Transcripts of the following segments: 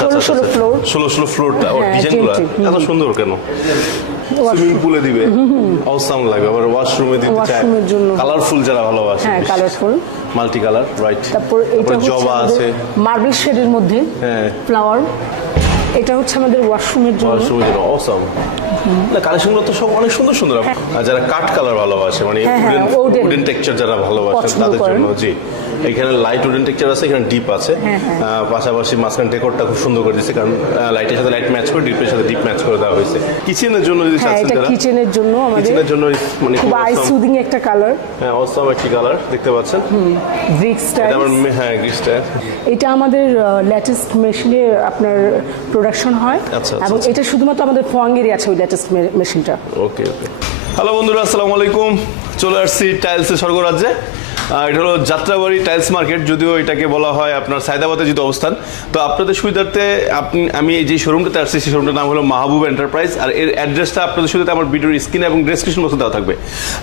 16 floor. 16 ফ্লোরটা ওর ডিজাইনগুলো এত সুন্দর কেন? সুইমিং পুলে দিবে, অসাম লাগবে। আবার ওয়াশরুমে দিতে চায়, ওয়াশরুমের জন্য কালারফুল যারা ভালোবাসে, হ্যাঁ কালারফুল মাল্টি কালার, রাইট। তারপর এটা হচ্ছে জবা আছে, মার্বেল শেডের মধ্যে হ্যাঁ ফ্লাওয়ার। এটা হচ্ছে আমাদের ওয়াশরুমের জন্য। ওয়াশরুমের জন্য অসাম। না কালেকশনগুলো তো সব অনেক সুন্দর সুন্দর। আর যারা কাঠ কালার ভালোবাসে, মানে উডেন টেক্সচার যারা ভালোবাসে তাদের জন্য, জি এখানে লাইট উডেন টেক্সচার আছে, এখানে ডিপ আছে। পাশাপাশি মাঝখানে ডেকোরটা খুব সুন্দর করে দিয়েছে, কারণ লাইটের সাথে লাইট ম্যাচ করে, ডিপের সাথে ডিপ ম্যাচ করে দেওয়া হয়েছে। কিচেনের জন্য যদি চাচ্ছেন এটা যারা, কিচেনের জন্য আমাদের, কিচেনের জন্য মানে খুব আই সুদিং একটা কালার। হ্যাঁ অসাম একটি কালার দেখতে পাচ্ছেন, ব্রিক স্টাইল। হ্যাঁ গ্রিক স্টাইল। এটা আমাদের লেটেস্ট মেশিনে আপনার প্রোডাকশন হয়, এবং এটা শুধুমাত্র আমাদের ফোয়াংয়েরই আছে ওই লেটেস্ট মেশিনটা। ওকে ওকে। হ্যালো বন্ধুরা, আসসালামু আলাইকুম। চলে আসছি টাইলসের স্বর্গরাজ্যে। এটা হলো যাত্রাবাড়ি টাইলস মার্কেট, যদিও এটাকে বলা হয় আপনার সায়দাবাদে যেহেতু অবস্থান। তো আপনাদের সুবিধার্থে আমি এই যে শোরুমটাতে আসছি, সেই শোরুমটার নাম হলো মাহবুব এন্টারপ্রাইজ। আর এর অ্যাড্রেসটা আপনাদের সুবিধাতে আমার ভিডিওর স্ক্রিনে এবং ডেসক্রিপশন বক্সে দেওয়া থাকবে,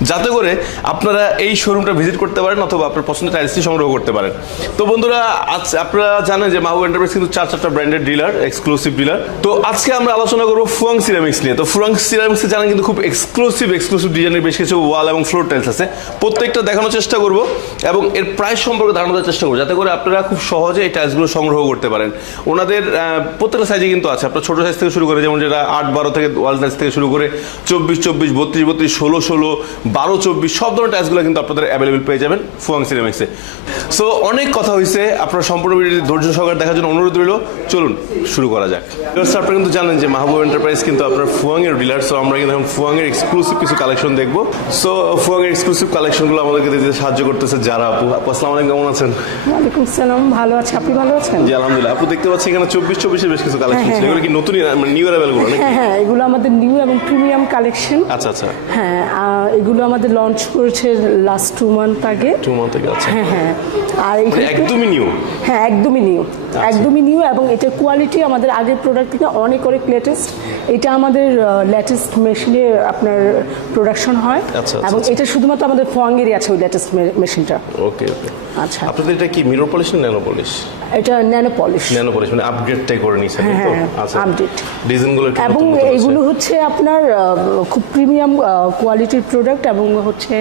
যাতে করে আপনারা এই শোরুমটা ভিজিট করতে পারেন অথবা আপনার পছন্দের টাইলসটি সংগ্রহ করতে পারেন। তো বন্ধুরা, আজ আপনারা জানেন যে মাহবুব এন্টারপ্রাইজ কিন্তু 4টা ব্র্যান্ডের ডিলার, এক্সক্লুসিভ ডিলার। তো আজকে আমরা আলোচনা করবো ফুয়াং সিরামিক্স নিয়ে। তো ফুয়াং সিরামিক্সে জানেন কিন্তু খুব এক্সক্লুসিভ ডিজাইনের বেশ কিছু ওয়াল এবং ফ্লোর টাইলস আছে। প্রত্যেকটা দেখানোর চেষ্টা করবো এবং এর প্রাইস সম্পর্কে ধারণা দেওয়ার চেষ্টা করবো, যাতে করে আপনারা খুব সহজে এই টাইলসগুলো সংগ্রহ করতে পারেন। ওনাদের প্রত্যেকটা সাইজে কিন্তু আছে, আপনার ছোটো সাইজ থেকে শুরু করে, যেমন যেটা 8-12 থেকে ওয়াল টাইলস থেকে শুরু করে 24-24, 32-32, 16-16, 12-24 সব ধরনের টাইলসগুলো কিন্তু আপনাদের অ্যাভেলেবেল পেয়ে যাবেন ফুয়াং সিরামিক্সে। সো অনেক কথা হয়েছে, আপনার সম্পূর্ণ ভিডিওটি ধৈর্য সহকারে দেখার জন্য অনুরোধ রইল। চলুন শুরু করা যাক। আপনারা কিন্তু জানেন যে মাহবুব এন্টারপ্রাইজ কিন্তু আপনার ফুয়াংয়ের ডিলার। সো আমরা কিন্তু এখন ফুয়াংয়ের এক্সক্লুসিভ কিছু কালেকশন দেখবো। সো ফুয়াংয়ের এক্সক্লুসিভ কালেকশনগুলো আমাদেরকে দিতে সাহায্য করতেছে যারা আপু। আসসালামু আলাইকুম, কেমন আছেন? ওয়ালাইকুম আসসালাম, ভালো আছি, আপনি ভালো আছেন? জি আলহামদুলিল্লাহ। আপু দেখতে পাচ্ছি এখানে 24-24 বেশ কিছু কালেকশন ছিল, এগুলো কি নতুন মানে নিউ অ্যারাইভেল গুলো নাকি? হ্যাঁ, এগুলো আমাদের নিউ এবং প্রিমিয়াম কালেকশন। আচ্ছা আচ্ছা। হ্যাঁ, এগুলো আমাদের লঞ্চ করেছে লাস্ট 2 মান্থ আগে। 2 মান্থ আগে। আচ্ছা হ্যাঁ, আর একদমই নিউ। হ্যাঁ একদমই নিউ, একদমই নিউ, এবং এটার কোয়ালিটি আমাদের আগের প্রোডাক্ট থেকে অনেক অনেক লেটেস্ট। এটা আমাদের লেটেস্ট মেশিনে আপনার প্রোডাকশন হয়, এবং এটা শুধুমাত্র আমাদের ফোয়াংয়েরই আছে ওই লেটেস্ট মেশিনটা। ওকে ওকে। আচ্ছা, আপনাদের এটা কি মিরর পলিশ না ন্যানো পলিশ? এটা ন্যানো পলিশ। ন্যানো পলিশ মানে আপগ্রেডটাই করে নিয়েছেন তো? আচ্ছা, আপডেট ডিজাইনগুলো একটু এবং এইগুলো হচ্ছে আপনার খুব প্রিমিয়াম কোয়ালিটির প্রোডাক্ট, এবং হচ্ছে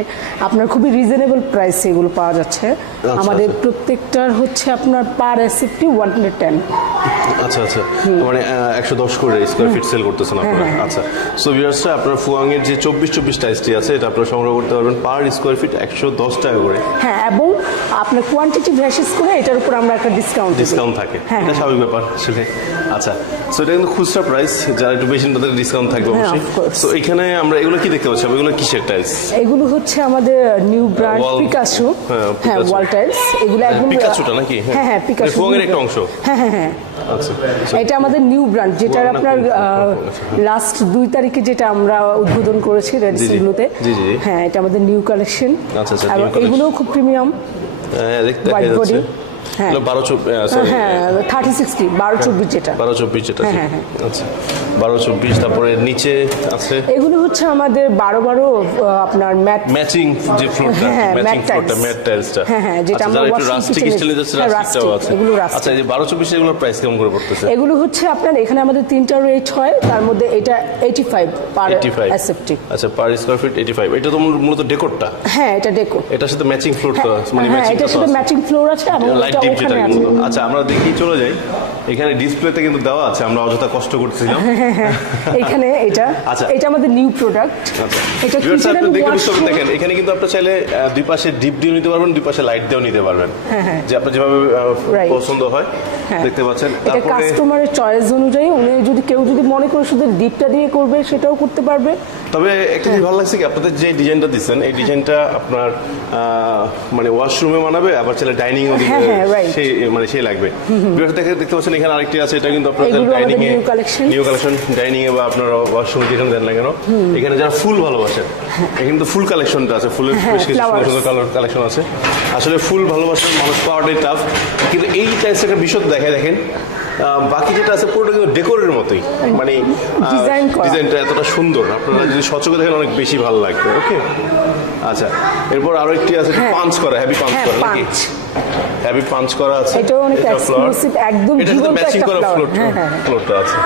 আপনার খুবই রিজনেবল প্রাইসে এগুলো পাওয়া যাচ্ছে। আমাদের প্রত্যেকটার হচ্ছে আপনার পার এসএফটি 110। আচ্ছা আচ্ছা, মানে 110 করে স্কয়ার ফিট সেল করতেছেন আপনারা। আচ্ছা, সো ভিউয়ার্সরা, আপনারা ফুয়াংয়ের যে 24-24 টাইলসটি আছে, এটা আপনারা সংগ্রহ করতে পারবেন পার স্কয়ার ফিট 110 টাকা করে। হ্যাঁ, এবং আপনার কোয়ান্টিটি বেসিস করে এটার উপর আমরা একটা ডিসকাউন্ট থাকে, এটা স্বাভাবিক ব্যাপার আসলে। আচ্ছা, সো এটা কিন্তু খুচরা প্রাইস, যারা একটু বেশি তাদের ডিসকাউন্ট থাকবে অবশ্যই। সো এখানে আমরা এগুলো কি দেখতে পাচ্ছি? এগুলো কিসের টাইলস? এগুলো হচ্ছে আমাদের নিউ ব্র্যান্ড পিকাসো। হ্যাঁ, ওয়াল টাইলস এগুলো একদম পিকাসোটা নাকি? হ্যাঁ হ্যাঁ, পিকাসো ফুয়াংয়ের একটা অংশ। হ্যাঁ হ্যাঁ হ্যাঁ। আচ্ছা, এটা আমাদের নিউ ব্র্যান্ড, যেটা আপনার লাস্ট 2 তারিখে যেটা আমরা উদ্বোধন করেছি রেডিসিগুলোতে। হ্যাঁ, এটা আমাদের নিউ কালেকশন। আচ্ছা আচ্ছা, আর এগুলোও খুব প্রিমিয়াম। হ্যাঁ, দেখতে হোয়াইট বডি। হ্যাঁ 30-60 12-24 যেটা। 12-24 যেটা। আচ্ছা, 12-24। তারপরে নিচে আছে এগুলো হচ্ছে আমাদের 12-12 আপনার ম্যাচিং যে ফ্লোরটা, ম্যাচিং ফ্লোরটা, ম্যাট টাইলসটা। হ্যাঁ, যেটা আমরা একটু রাস্টিক স্টাইলে যাচ্ছে, রাস্টিকটাও আছে। এগুলো রাস্টিক। আচ্ছা, এই 12-24 এগুলোর প্রাইস কেমন করে পড়তেছে? এগুলো হচ্ছে আপনার এখানে আমাদের 3টা রেট হয়, তার মধ্যে এটা 85 পার এসএফটি। আচ্ছা, পার স্কয়ার ফিট 85। এটা তো মূলত ডেকোরটা। হ্যাঁ, এটা ডেকোর। এটার সাথে ম্যাচিং ফ্লোরটা, মানে ম্যাচিং, এটার সাথে ম্যাচিং ফ্লোর আছে এবং এটা ওখানে আছে। আচ্ছা, আমরা দেখি চলে যাই। এখানে ডিসপ্লেতে কিন্তু দেওয়া আছে, আমরা অযথা কষ্ট করতেছিলাম। এখানে এটা, আচ্ছা, এটা আমাদের নিউ প্রোডাক্ট। আচ্ছা, এটা দেখেন, এখানে কিন্তু আপনারা চাইলে দুই পাশে ডিপ দিয়ে নিতে পারবেন, দুই পাশে লাইট দিয়েও নিতে পারবেন, যে আপনার যেভাবে পছন্দ হয়। দেখতে পাচ্ছেন, এটা কাস্টমারের চয়েস অনুযায়ী, উনি কেউ যদি মনে করে শুধু ডিপটা দিয়ে করবে সেটাও করতে পারবে। তবে একটা জিনিস ভালো লাগছে কি, আপনাদের যে ডিজাইনটা দিচ্ছেন, এই ডিজাইনটা আপনার মানে ওয়াশরুমে মানাবে, আবার চাইলে ডাইনিংও দিবে, সেই লাগবে। দেখতে পাচ্ছেন এখানে আরেকটি আছে, এটা কিন্তু আপনাদের ডাইনিং এ, নিউ কালেকশন ডাইনিং এ বা আপনার ওয়াশরুমে যেখানে দেন না কেন, এখানে যারা ফুল ভালোবাসেন, এখানে কিন্তু ফুল কালেকশনটা আছে, ফুলের বেশ কিছু সুন্দর কালার কালেকশন আছে। আসলে ফুল ভালোবাসেন মানুষ পাওয়াটাই টাফ, কিন্তু এই টাইপস একটা বিশদ দেখায়। দেখেন, বাকি যেটা আছে পুরোটা কিন্তু ডেকোরের মতোই, মানে ডিজাইনটা এতটা সুন্দর, আপনারা যদি সচকে দেখেন অনেক বেশি ভালো লাগবে। ওকে, আচ্ছা, এরপর আরো একটি আছে পাঞ্চ করা, হেভি পাঞ্চ করা নাকি? হেভি পাঞ্চ করা আছে। এটাও অনেক এক্সক্লুসিভ, একদম জীবন্ত ম্যাচিং একটা করা ফ্লাওয়ার। ফ্লোরটা আছে।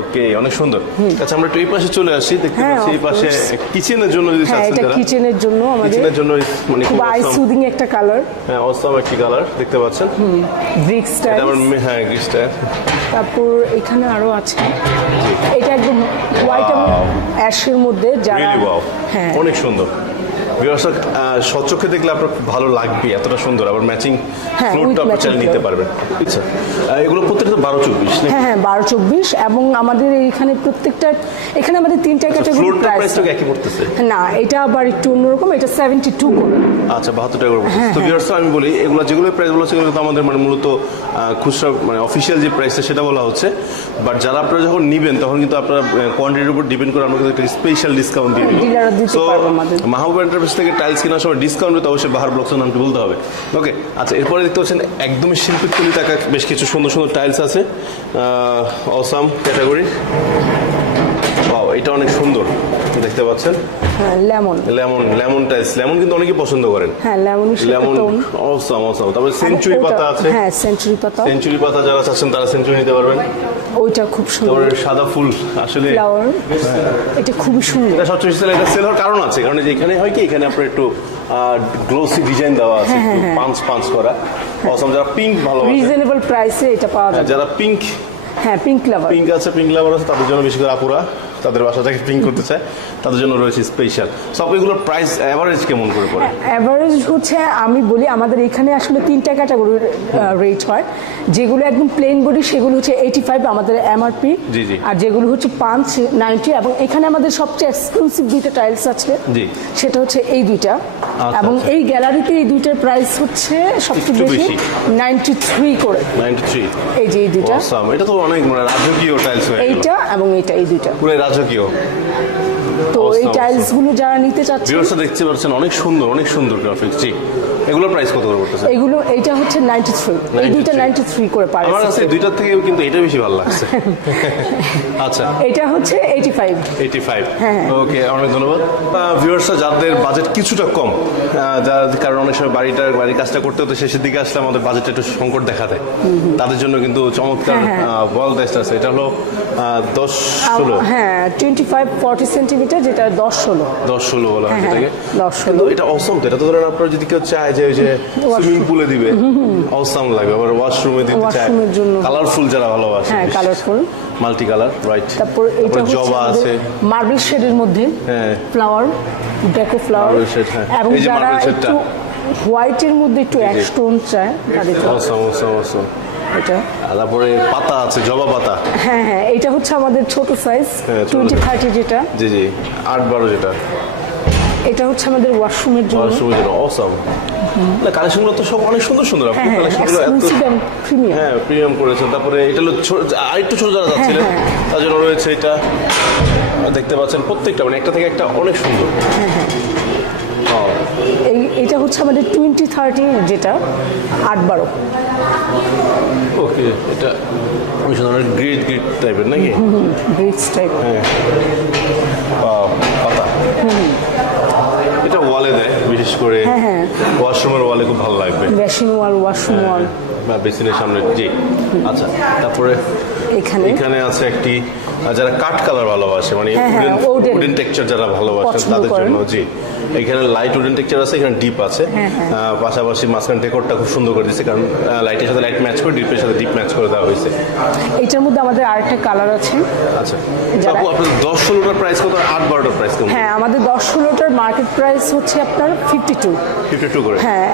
ওকে, অনেক সুন্দর। আচ্ছা, আমরা একটু এই পাশে চলে আসি। দেখতে পাচ্ছি এই পাশে কিচেনের জন্য যদি হ্যাঁ, চাচ্ছেন এটা যারা, কিচেনের জন্য আমাদের কিচেনের জন্য মানে খুব আই সুদিং একটা কালার। হ্যাঁ, অসম একটি কালার দেখতে পাচ্ছেন। Brick style. এটা আমার হ্যাঁ গ্রিস স্টাইল। তারপর এখানে আরো আছে, এটা একদম হোয়াইট এবং অ্যাশের মধ্যে যারা রিয়েলি ওয়াও, হ্যাঁ অনেক সুন্দর। ভিউয়ার্স, সচক্ষে দেখলে আপনার খুব ভালো লাগবে, এতটা সুন্দর। আবার ম্যাচিং হ্যাঁ, ফ্লোরটা with আপনি চাইলে matching নিতে floor। পারবেন। আচ্ছা, এগুলো প্রত্যেকটা 12-24 নাকি? হ্যাঁ 12-24 এবং আমাদের এখানে প্রত্যেকটা, এখানে আমাদের তিনটা ক্যাটাগরি ফ্লোরটা প্রাইস। প্রাইসটা একই পড়তেছে না, এটা আবার একটু অন্যরকম, এটা 72 করে। আচ্ছা, 72 টাকা করে পড়তেছে। তো ভিউয়ার্স, আমি বলি এগুলো যেগুলো প্রাইস বলা সেগুলো তো আমাদের মানে মূলত খুচরা মানে অফিসিয়াল যে প্রাইসটা সেটা বলা হচ্ছে। বাট যারা আপনারা যখন নিবেন তখন কিন্তু আপনারা কোয়ান্টিটির উপর ডিপেন্ড করে আমরা কিন্তু একটা স্পেশাল ডিসকাউন্ট দিয়ে দিই। ডিলাররা দিতে পারবে আমাদের। মাহবুব এন্টারপ্রাইজ থেকে টাইলস কেনার সময় ডিসকাউন্ট তো অবশ্যই বাহার ব্লকসের নামটি বলতে হবে। ওকে, আচ্ছা, এরপরে দেখতে পাচ্ছেন একদমই শিল্পী তুলি টাকা বেশ কিছু সুন্দর সুন্দর টাইলস আছে অসাম ক্যাটাগরি। ওয়াও, এটা অনেক সুন্দর দেখতে পাচ্ছেন। হ্যাঁ, লেমন লেমন টাইলস, লেমন কিন্তু অনেকেই পছন্দ করেন। হ্যাঁ, লেমনের সাথে লেমন টোন। অসাম। তারপরে সেঞ্চুরি পাতা আছে। হ্যাঁ, সেঞ্চুরি পাতা। সেঞ্চুরি পাতা যারা চাচ্ছেন তারা সেঞ্চুরি নিতে পারবেন। ওইটা খুব সুন্দর তারপরে সাদা ফুল আসলে ফ্লাওয়ার, এটা খুবই সুন্দর। এটা সবচেয়ে বেশি এটা সেল হওয়ার কারণ আছে, কারণ এখানে হয় কি, এখানে আপনার একটু গ্লোসি ডিজাইন দেওয়া আছে, পাঁচ করা। অসাম, যারা পিঙ্ক ভালোবাসে, রিজনেবল প্রাইসে এটা পাওয়া যায়। যারা পিঙ্ক হ্যাঁ, পিঙ্ক লাভার। পিঙ্ক আছে, পিঙ্ক লাভার আছে, তাদের জন্য বেশি করে আপুরা তাদের বাসাটাকে পিঙ্ক করতে চায়, তাদের জন্য রয়েছে স্পেশাল। সব এগুলোর প্রাইস অ্যাভারেজ কেমন করে পড়ে? অ্যাভারেজ হচ্ছে, আমি বলি আমাদের এখানে আসলে তিনটা ক্যাটাগরির রেট হয়। যেগুলো একদম প্লেন বডি সেগুলো হচ্ছে 85 আমাদের এমআরপি। জি, জি। আর যেগুলো হচ্ছে 90, এবং এখানে আমাদের সবচেয়ে এক্সক্লুসিভ দুইটা টাইলস আছে। জি। সেটা হচ্ছে এই দুইটা, এবং এই গ্যালারিতে এই দুইটার প্রাইস হচ্ছে সবচেয়ে একটু বেশি বেশি। 93 করে। 93। এই যে এই দুইটা, অসাম, এটা তো অনেক মানে রাজকীয় টাইলস হয়ে গেল। এইটা এবং এইটা, এই দুইটা। পুরো রাজকীয়। তো এই Awesome, টাইলস গুলো যারা নিতে চাচ্ছে, ভিউয়ার্সরা দেখতে পাচ্ছেন অনেক সুন্দর গ্রাফিক্স। জি, এগুলোর প্রাইস কত করে পড়তেছে? এগুলো এইটা হচ্ছে 93, এই দুইটা 93 করে পারে। আমার কাছে দুইটার থেকে কিন্তু এটা বেশি ভালো লাগছে। আচ্ছা, এটা হচ্ছে 85। 85। হ্যাঁ। ওকে, অনেক ধন্যবাদ। ভিউয়ার্সরা যাদের বাজেট কিছুটা কম, যার কারণ অনেক সময় বাড়ির কাজটা করতে হতে শেষের দিকে আসলে আমাদের বাজেটটা একটু সংকট দেখা দেয়, তাদের জন্য কিন্তু চমৎকার ওয়াল টাইলস আছে। এটা হলো 10-16। হ্যাঁ, 25-40 সেন্টিমিটার, যেটা 10-16। 10-16 বলা হয় হ্যাঁ, এটাকে। 10-16 কিন্তু এটা অসম তো, এটা তো ধরেন আপনার যদি কেউ চায় যে ওই যে সুইমিং পুলে দিবে, অসম লাগবে। আবার ওয়াশরুমে দিতে চায়, ওয়াশরুমের জন্য। কালারফুল যারা ভালোবাসে, হ্যাঁ, কালারফুল, মাল্টি কালার, রাইট। তারপর এটা হচ্ছে জবা আছে, মার্বেল শেডের মধ্যে হ্যাঁ, ফ্লাওয়ার, ডেকো ফ্লাওয়ার। Marble shade, হ্যাঁ। এবং এই যে যারা marble shade টা। একটু হোয়াইটের মধ্যে একটু অ্যাশ টোন চায় তাদের জন্য অসম। এটা। তারপরে পাতা আছে, জবা পাতা। হ্যাঁ, এটা হচ্ছে আমাদের ছোট সাইজ, হ্যাঁ, ছোট 20-30 যেটা। জি 8-12 যেটা। এটা হচ্ছে আমাদের ওয়াশরুমের জন্য। অসম। কালেকশনগুলো তো সব অনেক সুন্দর। আপনি হ্যাঁ, কালেকশনগুলো এত এক্সক্লুসিভ এন্ড প্রিমিয়াম। হ্যাঁ প্রিমিয়াম করেছেন। তারপরে এটা হলো আরেকটু ছোট যারা যাচ্ছিলেন তার জন্য রয়েছে এটা, দেখতে পাচ্ছেন প্রত্যেকটা মানে একটা থেকে একটা অনেক সুন্দর। এটা হচ্ছে আমাদের 20-30 যেটা 8-12। ওকে, এটা অনেক সুন্দর, গ্রিড টাইপের নাকি? Bricks type. হ্যাঁ, পাতা। এটা ওয়ালে দেয় বিশেষ করে, ওয়াশরুমের ওয়ালে খুব ভালো লাগবে। বেসিন ওয়াল, ওয়াশরুম ওয়াল বা বেসিনের সামনে। জি, আচ্ছা। তারপরে এখানে আছে একটি, যারা কাঠ কালার ভালোবাসে, মানে উডেন টেক্সচার যারা ভালোবাসেন তাদের জন্য। জি, এখানে লাইট উডেন টেক্সচার আছে, এখানে ডিপ আছে। পাশাপাশি মাঝখানে ডেকোরটা খুব সুন্দর করে দিচ্ছে, কারণ লাইটের সাথে লাইট ম্যাচ করে, ডিপের সাথে ডিপ ম্যাচ করে দেওয়া হয়েছে। এটার মধ্যে আমাদের আরেকটা কালার আছে। আচ্ছা, আপু আপনার 10-16টার প্রাইস কত, 8-12টার প্রাইস কত? হ্যাঁ, আমাদের 10-16টার মার্কেট প্রাইস হচ্ছে আপনার 52 করে। হ্যাঁ,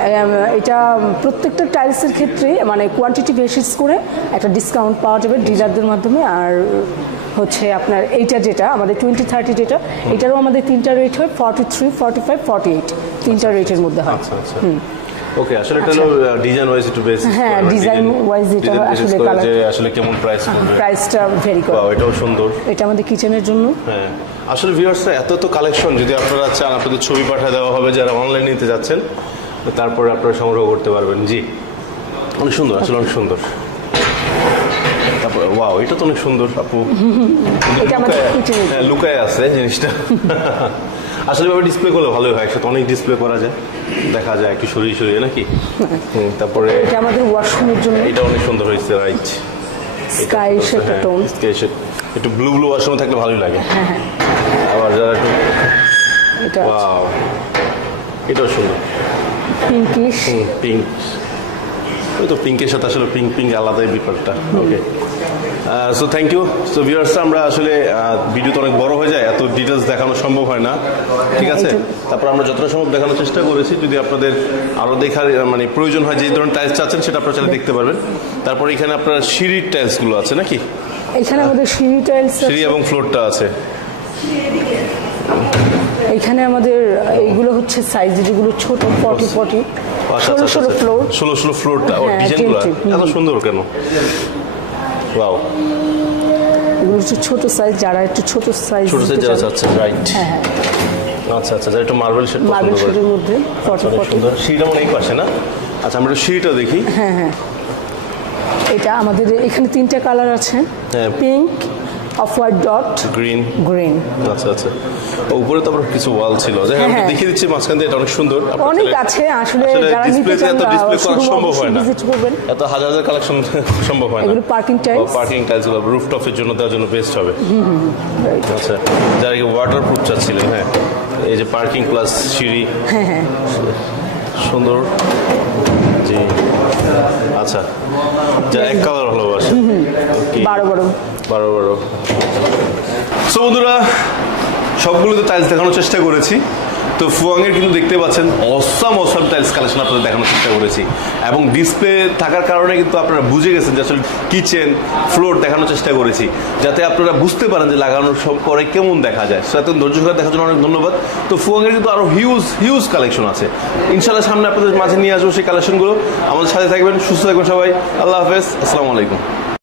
এটা প্রত্যেকটা টাইলসের ক্ষেত্রে মানে কোয়ান্টিটি বেসিস করে একটা ডিসকাউন্ট পাওয়া যাবে ডিলারদের মাধ্যমে। আর হচ্ছে আপনার এইটা যেটা আমাদের 20-30 যেটা, এটারও আমাদের তিনটা রেট হয়, 43, 45, 48, তিনটা রেটের মধ্যে হয়। আচ্ছা। ওকে, আসলে এটা হলো ডিজাইন ওয়াইজ একটু বেসিস। হ্যাঁ, ডিজাইন ওয়াইজ এটা আসলে কালার, যে আসলে কেমন প্রাইস করবে, প্রাইসটা ভেরি করে। এটাও সুন্দর। এটা আমাদের কিচেনের জন্য। হ্যাঁ, আসলে ভিউয়ার্সরা এত কালেকশন, যদি আপনারা চান আপনাদের ছবি পাঠিয়ে দেওয়া হবে যারা অনলাইন নিতে যাচ্ছেন, তারপরে আপনারা সংগ্রহ করতে পারবেন। জি, অনেক সুন্দর, আসলে অনেক সুন্দর। তারপর ওয়াও, এটা তো অনেক সুন্দর আপু। এটা আমাদের কিচেনের। হ্যাঁ, লুকায় আছে জিনিসটা। আসলে ভাবে ডিসপ্লে করলে ভালোই হয়, একসাথে অনেক ডিসপ্লে করা যায়। দেখা যায় একটু সরিয়ে সরিয়ে নাকি। তারপরে এটা আমাদের ওয়াশরুমের জন্য, এটা অনেক সুন্দর হয়েছে, রাইট। স্কাই শেড টোন, একটু ব্লু ব্লু ওয়াশরুমে থাকলে ভালোই লাগে। আবার যারা একটু এটা ওয়াও, এটাও সুন্দর, পিঙ্কিশ, পিঙ্ক। ওই তো পিঙ্কের সাথে আসলে পিঙ্ক পিঙ্ক আলাদাই ব্যাপারটা। Okay, so thank you. So viewers, আমরা আসলে ভিডিও তো অনেক বড় হয়ে যায়, এত ডিটেলস দেখানো সম্ভব হয় না, ঠিক আছে। তারপর আমরা যতটা সম্ভব দেখানোর চেষ্টা করেছি। যদি আপনাদের আরও দেখার মানে প্রয়োজন হয়, যে ধরনের টাইলস চাচ্ছেন সেটা আপনারা চাইলে দেখতে পারবেন। তারপর এখানে আপনার সিঁড়ির টাইলসগুলো আছে নাকি, এখানে আমাদের সিঁড়ি টাইলস, সিঁড়ি এবং ফ্লোরটা আছে। এখানে আমাদের এইগুলো হচ্ছে সাইজ, যেগুলো ছোট 40 16 ফ্লোর, 16 ফ্লোরটা। ও, হ্যাঁ, ডিজাইনগুলো 20 এত সুন্দর কেন? ওয়াও, এগুলো হচ্ছে ছোট সাইজ, যারা একটু ছোট সাইজ ছোট সাইজ যারা চাচ্ছে, রাইট। হ্যাঁ, আচ্ছা আচ্ছা, যারা একটু মার্বেল শেড মার্বেল পছন্দ করে। শেডের মধ্যে 40 সুন্দর। সিঁড়িটা মনে এই পাশে না? আচ্ছা, আমরা একটু সিঁড়িটা দেখি। হ্যাঁ, এটা আমাদের এখানে 3টা কালার আছে, হ্যাঁ। Pink, off white dot, green. Green. আচ্ছা আচ্ছা, উপরে তো আবার কিছু ওয়াল ছিল, যাই হোক, আমি দেখিয়ে দিচ্ছি মাঝখান দিয়ে। এটা অনেক সুন্দর, অনেক আছে আসলে, যারা নিতে ডিসপ্লেতে চান এত ডিসপ্লে করা শুধু সম্ভব হয় না, ভিজিট করবেন। এত হাজার হাজার কালেকশন সম্ভব হয় না। এগুলো পার্কিং টাইলস, পার্কিং টাইলসগুলো রুফটপের জন্য দেওয়ার জন্য বেস্ট হবে। আচ্ছা, যারা কি ওয়াটার প্রুফ চাচ্ছিলেন, হ্যাঁ, এই যে পার্কিং প্লাস সিঁড়ি, হ্যাঁ, সুন্দর। জি, আচ্ছা, যা এক কালার ভালোবাসে, বড় বড়। সো বন্ধুরা, সবগুলোতে টাইলস দেখানোর চেষ্টা করেছি। তো ফুয়াংয়ের কিন্তু দেখতে পাচ্ছেন অসাম টাইলস কালেকশন আপনাদের দেখানোর চেষ্টা করেছি, এবং ডিসপ্লে থাকার কারণে কিন্তু আপনারা বুঝে গেছেন যে আসলে কিচেন ফ্লোর দেখানোর চেষ্টা করেছি, যাতে আপনারা বুঝতে পারেন যে লাগানোর সব পরে কেমন দেখা যায়। সো এত ধৈর্য সহকারে দেখার জন্য অনেক ধন্যবাদ। তো ফুয়াংয়ের কিন্তু আরও হিউজ কালেকশন আছে, ইনশাল্লাহ সামনে আপনাদের মাঝে নিয়ে আসবো সেই কালেকশনগুলো। আমাদের সাথে থাকবেন, সুস্থ থাকবেন সবাই। আল্লাহ হাফেজ, আসসালামু আলাইকুম।